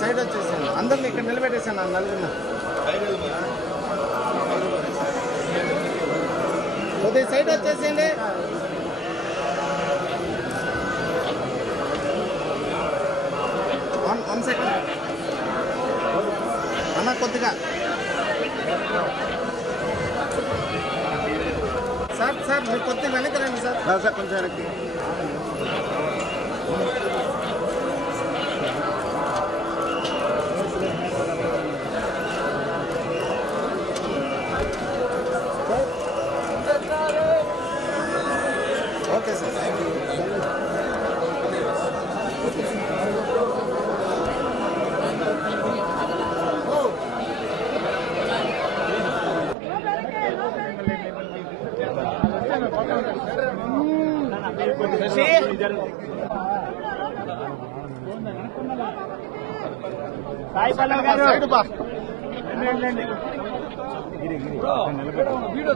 Side వచ్చేసాను అందరిని ఇక్కడ నిలబెట్టేసాను నలుగురు కొద్దిగా సైడ్ వచ్చేసేయండి వన్ సెకండ్ అన్న కొద్దిగా సార్ సార్ మీరు కొద్దిగా వెనక్కి రండి సార్ సార్ కొంచెం వెనక్కి okay sir thank you Sai Pallavi garu side బా video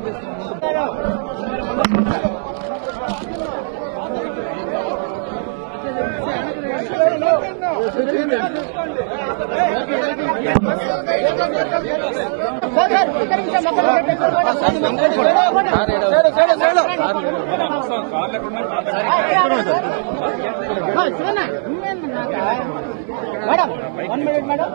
madam 1 minute madam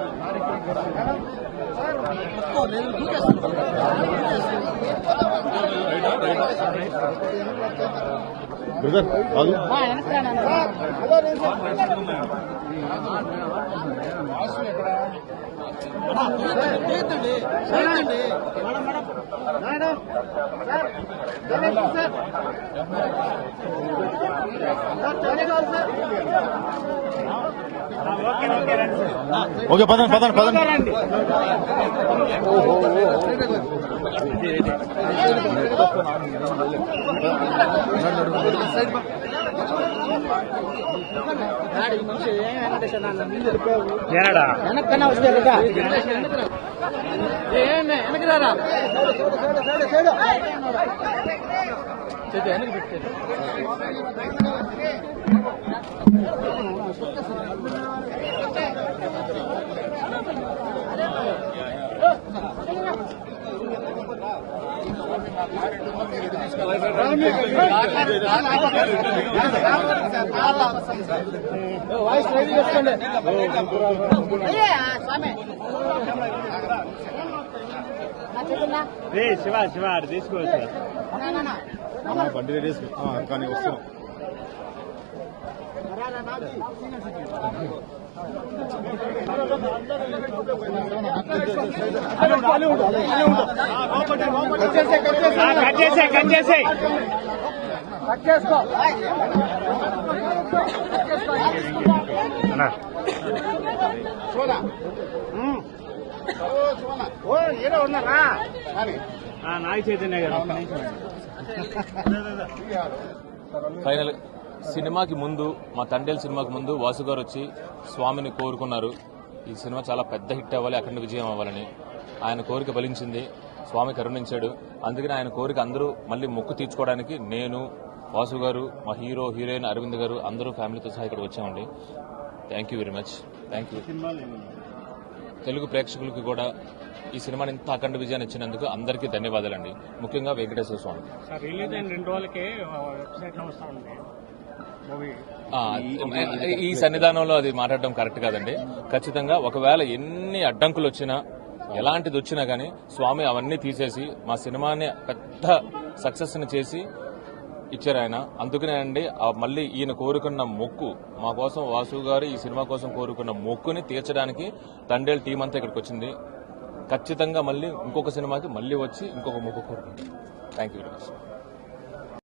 okay పదండి పదండి పదండి వెనక్కన్నా వస్తే వెనక్కి రారా వెనక్కి పెట్టారు వాయిస్ రైట్ చేసుకోండి శివ శివ తీసుకోవచ్చు బండి రెడీ కానీ వస్తున్నాం ఉన్నారా నాగ చైతన్య గారు ఫైనల్ సినిమాకి ముందు మా తండేల్ సినిమాకి ముందు వాసు గారు వచ్చి స్వామిని కోరుకున్నారు. ఈ సినిమా చాలా పెద్ద హిట్ అవ్వాలి, అఖండ విజయం అవ్వాలని. ఆయన కోరిక ఫలించింది, స్వామి కరుణించాడు. అందుకని ఆయన కోరిక అందరూ మళ్ళీ మొక్కు తీర్చుకోవడానికి నేను, వాసు గారు, మా హీరో హీరోయిన్ అరవింద్ గారు అందరూ ఫ్యామిలీతో సహా ఇక్కడ వచ్చామండి. Thank you very much. Thank you. Telugu ప్రేక్షకులకి కూడా ఈ సినిమాని ఇంత అఖండ విజయాన్ని ఇచ్చినందుకు అందరికీ ధన్యవాదాలండి. ముఖ్యంగా వెంకటేశ్వర స్వామి. ఈ సన్నిధానంలో అది మాట్లాడడం కరెక్ట్ కాదండి. ఖచ్చితంగా ఒకవేళ ఎన్ని అడ్డంకులు వచ్చినా, ఎలాంటిది వచ్చినా కానీ స్వామి అవన్నీ తీసేసి మా సినిమాని పెద్ద సక్సెస్ ని చేసి ఇచ్చారు ఆయన. అందుకనే అండి మళ్ళీ ఈయన కోరుకున్న మొక్కు మా కోసం, వాసు గారు ఈ సినిమా కోసం కోరుకున్న మొక్కుని తీర్చడానికి తండేల్ టీం అంతా ఇక్కడికి వచ్చింది. ఖచ్చితంగా మళ్ళీ ఇంకొక సినిమాకి మళ్ళీ వచ్చి ఇంకొక మొక్కు కోరుకుంటాం. Thank you very much.